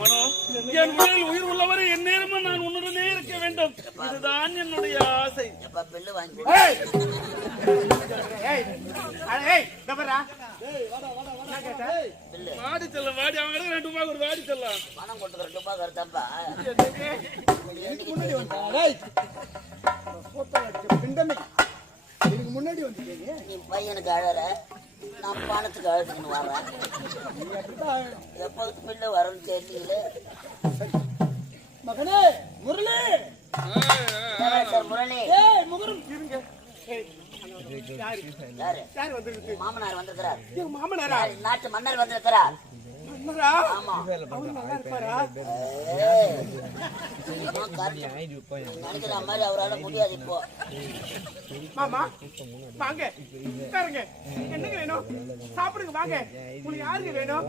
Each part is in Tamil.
மனோ என் உடலில் உயிர் உள்ளவரை என் நேரமும் நான் உன்னுடனே இருக்க வேண்டும். இதுதான் என்னுடைய ஆசை. வாடி செல்லம் வாடி அவங்க கிட்ட ரெண்டு ரூபாய் ஒரு வாடி செல்லம் பணம் ரூபாய் கருத்தப்பா டேய். சோத்தா வச்ச பிண்டமே. இதுக்கு முன்னாடி வந்துட்டீங்க நீ பையனுக்கு அழற. நான் பணத்துக்கு அழுதுன்னு வரேன். எப்போதுக்கு பில்லு வரும்னு தெரியல. மகனே முரளி! முரளி? இருங்க. மாமனார் வந்திருக்கிறார். மாமனாரா? நாட்டு மன்னர் வந்திருக்கிறார். ஆமா. நல்லா இருப்பாரா. நினைக்கிற மாதிரி அவரால முடியாது இப்போ மாமா வாங்க. உட்காருங்க. என்னங்க வேணும்? சாப்பிடுங்க வாங்க. உங்களுக்கு யாருக்கு வேணும்?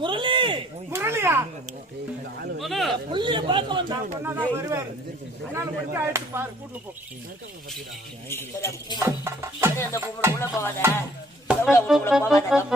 முரளி! முரளியா? மனோ முரளிய பார்க்க வந்தா. சொன்னாதான் வருவாரு. அதனால முடிஞ்சு ஆயிடுச்சு பாரு கூட்டு போ. அந்த கூப்பிடு, உள்ள உள்ள உள்ள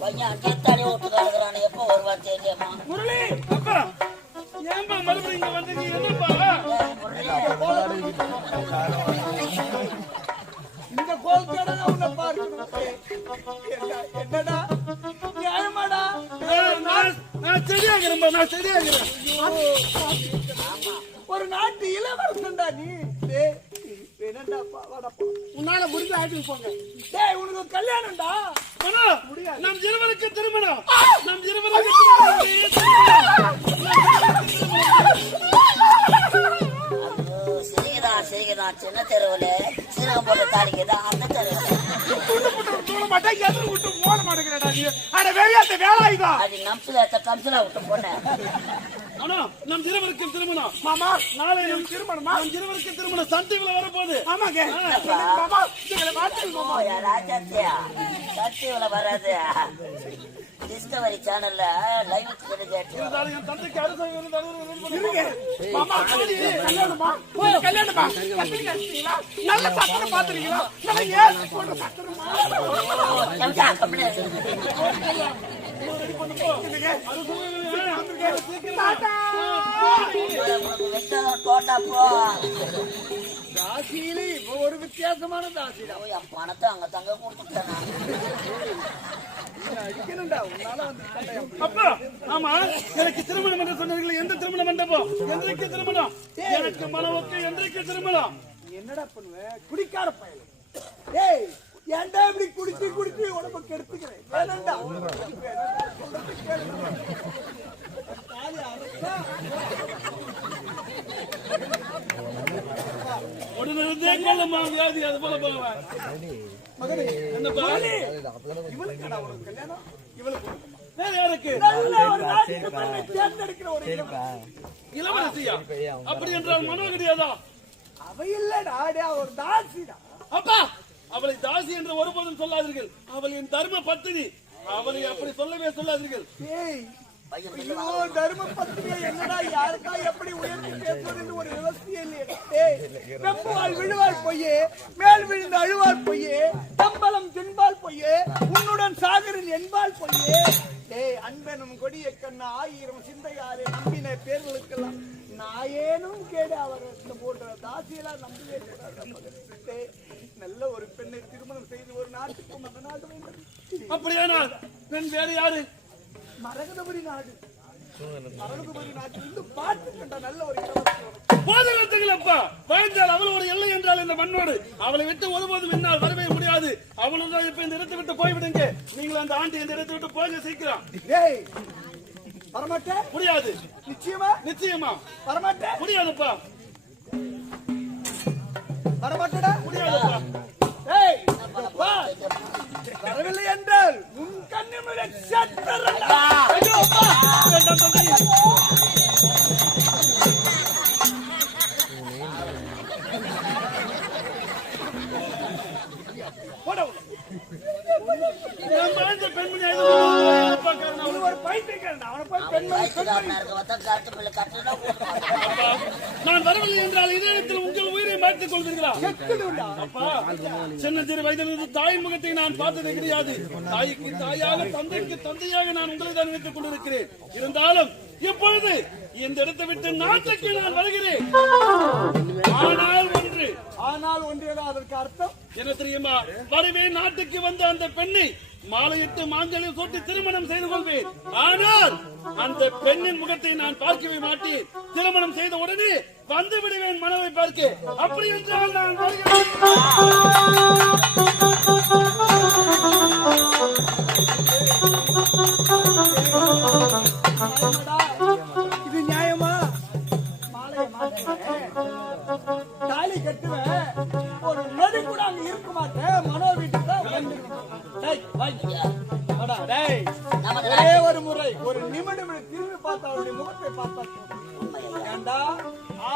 பையன் விட்டு கிடக்குறானே, எப்போ வருவான் தெரியலையேம்மா. முரளி அப்பா ஏன்பா மறுபடியும் இங்க வந்திருக்கீங்க என்னப்பா? ஏய், முரளி, இந்த நான் உன்னை பார்க்கணும். என்ன- என்னடா? நியாயமாடா? நான் சரியாகிறேன். ஒரு நாட்டு இளவரசன்டா நீ டேய், வேணாம்டா, பா, வாடா, போ. உன்னால முடிஞ்ச ஆட்டுக்கு போங்க. டேய் உனக்கு கல்யாணம்டா. மனோ நம் இருவருக்கு திருமணம். நம் இருவருக்கு சிரிக்கிறான், சிரிக்கிறான். சின்ன தெருவுல சீரகம் போட்டு தாளிக்குதான் அந்த தெருவுல. மாட்டேன் எதிர் விட்டு போட மாட்டேங்கிறடா நீ. அட வெளியாத்த வேலாயுதா? அது நம்சுல கம்சுல விட்டு போனேன் மனோ நம் இருவருக்கு திருமணம். மாமா நாளை நம் திருமணமா? நம் இருவருக்கு திருமணம் சந்தையில் வரப்போகுது. ஆமாங்க. மாமா. எங்களை வாழ்த்துங்க மாமா சத்தியா சத்தியவுல வராது. டிஸ்கவரி சேனல்ல லைவ் கேட்டு இருந்தாலும் என் தந்தைக்கு அரசு இருங்க மாமா கல்யாணமா ஒரு கல்யாணமா பத்திரிக்கை அடிச்சீங்களா நல்ல சத்திரம் பாத்துறீங்களா நல்ல ஏசி போன்ற சத்திரமா தாத்தா தோட்டா போ ஒரு வித்தியாசமான போய் என் பணத்தை அங்க தங்க கொடுத்துட்டேன் அப்பா ஆமா எனக்கு திருமணம் என்று சொன்னீர்கள். எந்த திருமண மண்டபம் என்றைக்கு திருமணம்? எனக்கு மனவுக்கு என்றைக்கு திருமணம்? என்னடா பண்ணுவ? குடிக்கார பயல. ஏய் ஏன்டா இப்படி குடிச்சு குடிச்சு உடம்ப கெடுத்துக்கிறேன் வேணாம்டா, வியாதி அது போல போவேன் மகனே, என்னப்பா கல்யாணம் இவளுக்கு வேற யாருக்கு தேர்ந்தெடுக்கிற ஒரு இளவரசியா அப்படி என்றால் மனோ கிடையாதா அவ இல்லடா ஒரு தாசிடா அப்பா அவளை தாசி என்று ஒருபோதும் சொல்லாதீர்கள். அவள் என் தர்ம பத்தினி அவளை அப்படி சொல்லவே சொல்லாதீர்கள். ஐயோ தர்ம பத்திரிகை என்னடா யாருக்கா எப்படி உயர்த்தி பேசுவதுன்னு ஒரு விவசாயம் இல்லையே. ஏய் வெம்புவாள் விழுவாள் பொய்யே மேல் விழுந்து அழுவாள் பொய்யே தம்பலம் தின்பால் பொய்யே உன்னுடன் சாகரின் என்பால் பொய்யே. ஏய் அன்பனும் கொடிய கண்ணா ஆயிரம் சிந்தையாரே நம்பின பேர்களுக்கெல்லாம் நாயேனும் கேடு அவர் இந்த போன்ற தாசியெல்லாம் நம்பவே கூடாது நல்ல ஒரு பெண்ணை திருமணம் செய்து ஒரு நாட்டுக்கு மகனாக வேண்டும் அப்படியானால் பெண் வேறு யாரு? மரகதபுரி நாடு. மரகதபுரி நாட்டிலிருந்து பாட்டு கண்ட நல்ல ஒரு இளவரசி வரும். போதகத்துகள் அப்பா பயந்தால் அவள் ஒரு எல்லை என்றால் இந்த மண்ணோடு. அவளை விட்டு ஒருபோதும் என்னால் வரவே முடியாது. அவளும் இப்ப இந்த இடத்தை விட்டு போய்விடுங்க. நீங்கள் அந்த ஆண்டு இந்த இடத்தை விட்டு போங்க சீக்கிரம். டேய் வரமாட்டேன் முடியாது. நிச்சயமா? நிச்சயமா. வரமாட்டேன் முடியாதுப்பா. வரமாட்டடா? முடியாதுப்பா. ஏய். வரவில்லை என்றால் உன் கண்ணினுடைய. நான் வரவில்லை என்றால் இதயத்தில் கொள்வீர்களா? அப்பா சின்ன சிறு வயதிலிருந்து தாயின் முகத்தை நான் பார்த்தது கிடையாது. தாய்க்கு தாயாக தந்தைக்கு தந்தையாக நான் உங்களை தான் நினைத்துக் கொண்டிருக்கிறேன். இருந்தாலும் இப்பொழுது இந்த இடத்தை விட்டு நாட்டுக்கு நான் வருகிறேன். ஆனால் ஒன்று. ஆனால் ஒன்றியதான் அதற்கு அர்த்தம்? என்ன தெரியுமா? வருவேன் நாட்டுக்கு வந்த அந்த பெண்ணை மாலையிட்டு மாங்கல்யம் சூட்டி திருமணம் செய்து கொள்வேன். ஆனால் அந்த பெண்ணின் முகத்தை நான் பார்க்கவே மாட்டேன். திருமணம் செய்த உடனே வந்து விடுவேன் மனதை பார்க்க அப்படி என்றால் நான்? இது நியாயமா. தாலி கட்டுவேன் ஒரு நொடி கூட அங்க இருக்க மாட்டேன் மனோ வீட்டுக்கு தான் வந்துருவேன். டேய், வாங்க. வாடா, டேய். நமது ஒரே ஒரு முறை ஒரு நிமிடம் திரும்பி பார்த்து அவருடைய முகத்தை பார்த்தா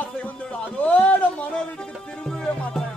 ஆசை வந்துடும் அதோட மன வீட்டுக்கு திரும்பவே மாட்டேன்.